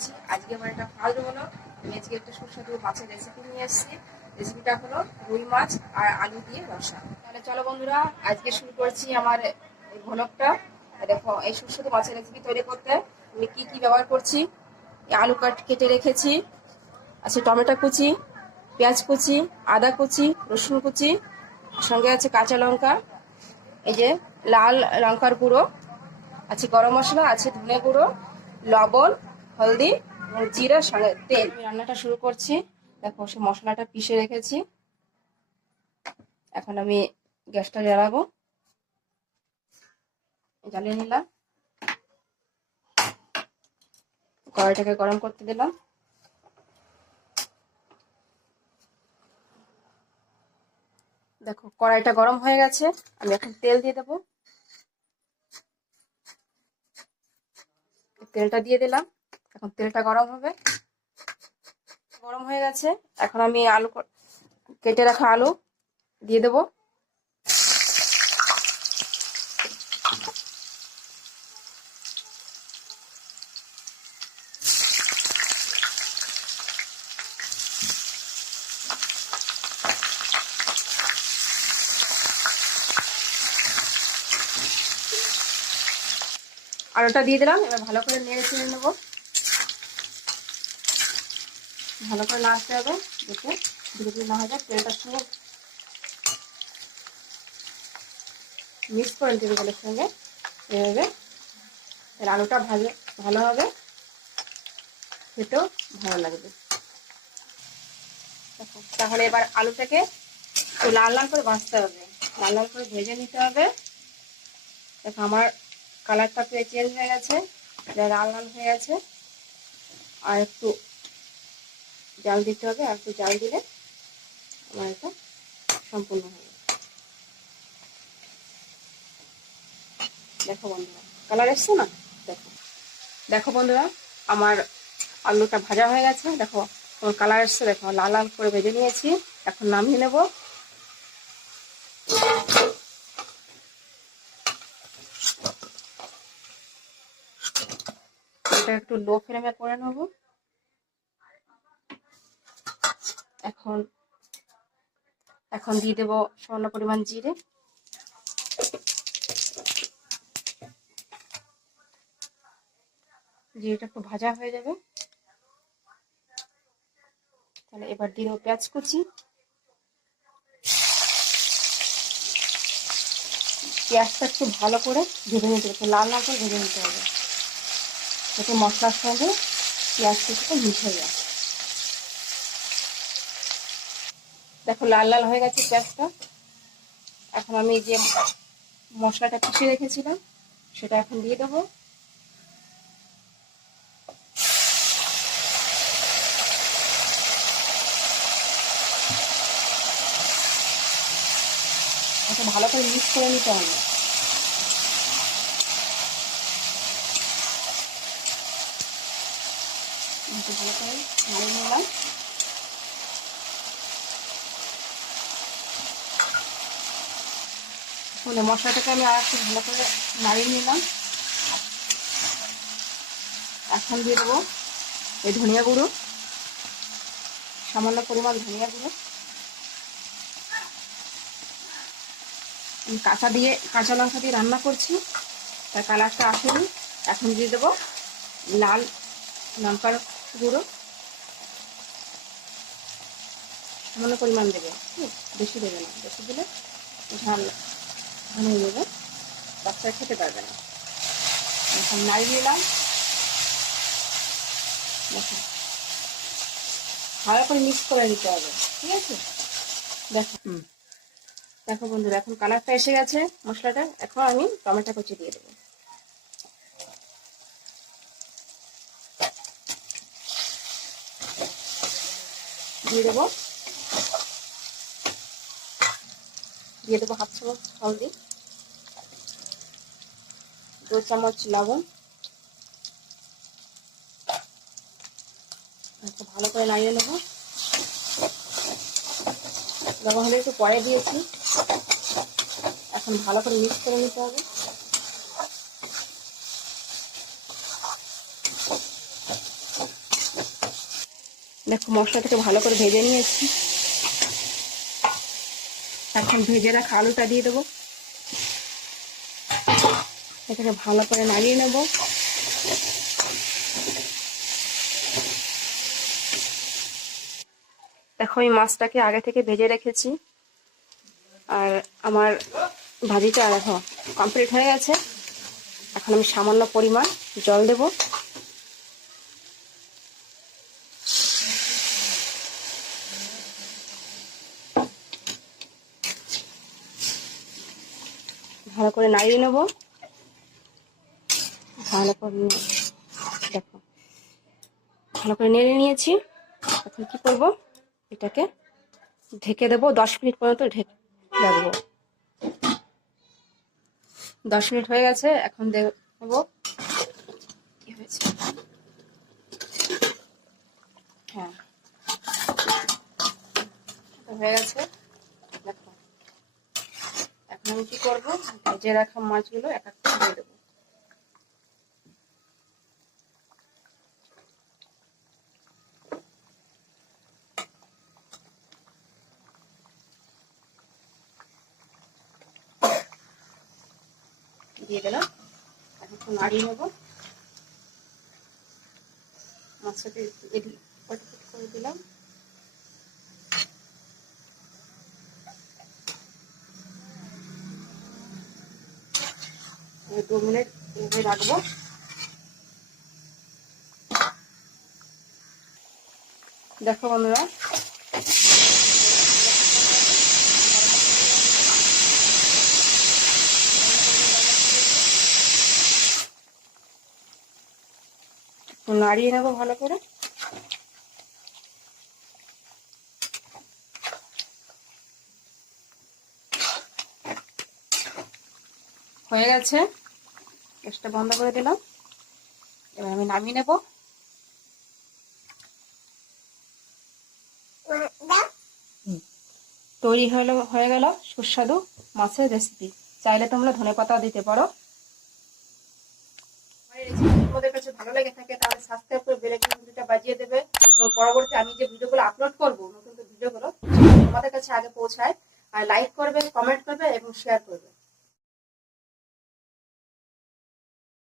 করছি। আজকে আমার একটা ফালতু হলো, আমি আজকে একটা সুস্বাদু মাছের রেসিপি নিয়ে এসেছি। রেসিপিটা হলো রুই মাছ আর আলু দিয়ে রসা। তাহলে চলো বন্ধুরা, আজকে শুরু করছি আমার এই ভ্লগটা। দেখো, এই সুস্বাদু মাছের রেসিপি তৈরি করতে আমি কি কি ব্যবহার করছি। আলু কেটে রেখেছি, আছে টমেটো কুচি, পেঁয়াজ কুচি, আদা কুচি, রসুন কুচি, সঙ্গে আছে কাঁচা লঙ্কা, এই যে লাল লঙ্কার গুঁড়ো আছে, গরম মশলা আছে, ধনে গুঁড়ো, লবণ, হলদি এবং জিরার সঙ্গে তেল। আমি রান্নাটা শুরু করছি। দেখো, সে মশলাটা পিষে রেখেছি। এখন আমি গ্যাসটা জ্বালাবো, জ্বালিয়ে নিলাম, কড়াইটাকে গরম করতে দিলাম। দেখো, কড়াইটা গরম হয়ে গেছে, আমি এখন তেল দিয়ে দেবো। তেলটা দিয়ে দিলাম, এখন তেলটা গরম হবে। গরম হয়ে গেছে, এখন আমি আলু কেটে রাখা আলু দিয়ে দেবো। আলুটা দিয়ে দিলাম, এবার ভালো করে নেড়ে চেড়ে নেবো। ভালো করে নাড়তে হবে, যাতে ধীরে ধীরে না হয়ে যায়, তেলটার সঙ্গে মিক্স করে নিতে হবে তেলের সঙ্গে। এভাবে আলুটা ভালো হবে, খেতেও ভালো লাগবে। দেখো, তাহলে এবার আলুটাকে একটু লাল লাল করে ভাজতে হবে, লাল লাল করে ভেজে নিতে হবে। দেখো, আমার কালারটা পুরো চেঞ্জ হয়ে গেছে, লাল লাল হয়ে গেছে। আর একটু জাল দিতে হবে, আর একটু জাল দিলে আমার এটা সম্পূর্ণ হবে। দেখো বন্ধুরা, কালার এসছে না? দেখো দেখো বন্ধুরা, আমার আলুটা ভাজা হয়ে গেছে। দেখো আমার কালার এসছে, দেখো লাল লাল করে ভেজে নিয়েছি। এখন নামিয়ে নেব। এটা একটু লো ফ্লেমে করে নেব। এখন দিয়ে দেবো সামান্য পরিমাণ জিরে। জিরেটা একটু ভাজা হয়ে যাবে, তাহলে এবার দিয়ে দেবো পেঁয়াজ কুচি। পেঁয়াজটা একটু ভালো করে ভেজে নিতে হবে, লাল লাল করে ভেজে নিতে হবে, যাতে মশলার সঙ্গে পেঁয়াজ কুচিটা মিশে যায়। দেখো, লাল লাল হয়ে গেছে পেঁয়াজটা। এখন আমি যে মশলাটা পিষে রেখেছিলাম সেটা এখন দিয়ে দেবো। এটা ভালো করে মিক্স করে নিতে হবে। ভালো করে নাড়িয়ে নিলাম। মশলাটাকে আমি আর একটু ভালো করে নাড়িয়ে নিলাম। এখন দিয়ে দেবো এই ধনিয়া গুঁড়ো, সামান্য পরিমাণ ধনিয়া গুঁড়ো। আমি কাঁচা লঙ্কা দিয়ে রান্না করছি, তার কালারটা আসেনি। এখন দিয়ে দেবো লাল লঙ্কার গুঁড়ো, সামান্য পরিমাণ দেবে, বেশি দেবে না, বেশি দিলে ঝাল হয়ে যাবে, বাচ্চারা খেতে পারবে না। এখন নাড়িয়ে নিলাম। দেখো, ভালো করে মিক্স করে নিতে হবে, ঠিক আছে? দেখো দেখো বন্ধুরা, এখন কালারটা এসে গেছে মশলাটা। এখন আমি টমেটো কুচি দিয়ে দেবো। দিয়ে দেবো হাফ চামচ হলদি, 2 চামচ লবণ। ভালো করে নাড়িয়ে নেবো। লবণ হলে একটু পরে দিয়েছি, এখন ভালো করে মিক্স করে নিতে হবে। দেখো মশলাটাকে ভালো করে ভেজে নিয়েছি। এখন ভেজে রাখা আলুটা দিয়ে দেবো। এটাকে ভালো করে নাড়িয়ে নেব। দেখো আমি মাছটাকে আগে থেকে ভেজে রেখেছি, আর আমার ভাজিটা দেখো কমপ্লিট হয়ে গেছে। এখন আমি সামান্য পরিমাণ জল দেব। ভালো করে নাড়িয়ে নেব। ভালো করে দেখো ভালো করে নেড়ে নিয়েছি। এখন কি করব, এটাকে ঢেকে দেবো। 10 মিনিট পর্যন্ত ঢেকে রাখবো। 10 মিনিট হয়ে গেছে। এখন দেবো কি হয়েছে। হ্যাঁ, হয়ে গেছে। দেখো এখন আমি কি করবো, ভেজে রাখা মাছগুলো এক এক করে দিয়ে দেবো। দিয়ে দিলাম। এখন একটু নাড়িয়ে নেবো। মাছটাকে করে দিলাম। 2 মিনিট এভাবে রাখবো। দেখো বন্ধুরা, নাড়িয়ে নেবো ভালো করে। হয়ে গেছে, গ্যাসটা বন্ধ করে দিলাম। এবার আমি নামিয়ে নেব। তৈরি হয়ে গেল সুস্বাদু মাছের রেসিপি। চাইলে তোমরা ধনেপাতা দিতে পারো। তোমাদের কাছে ভালো লেগে থাকে তাহলে সাবস্ক্রাইব করে বেল আইকনটা বাজিয়ে দেবে, এবং পরবর্তী আমি যে ভিডিওগুলো আপলোড করবো, নতুন ভিডিওগুলো তোমাদের কাছে আগে পৌঁছায়। আর লাইক করবে, কমেন্ট করবে এবং শেয়ার করবে।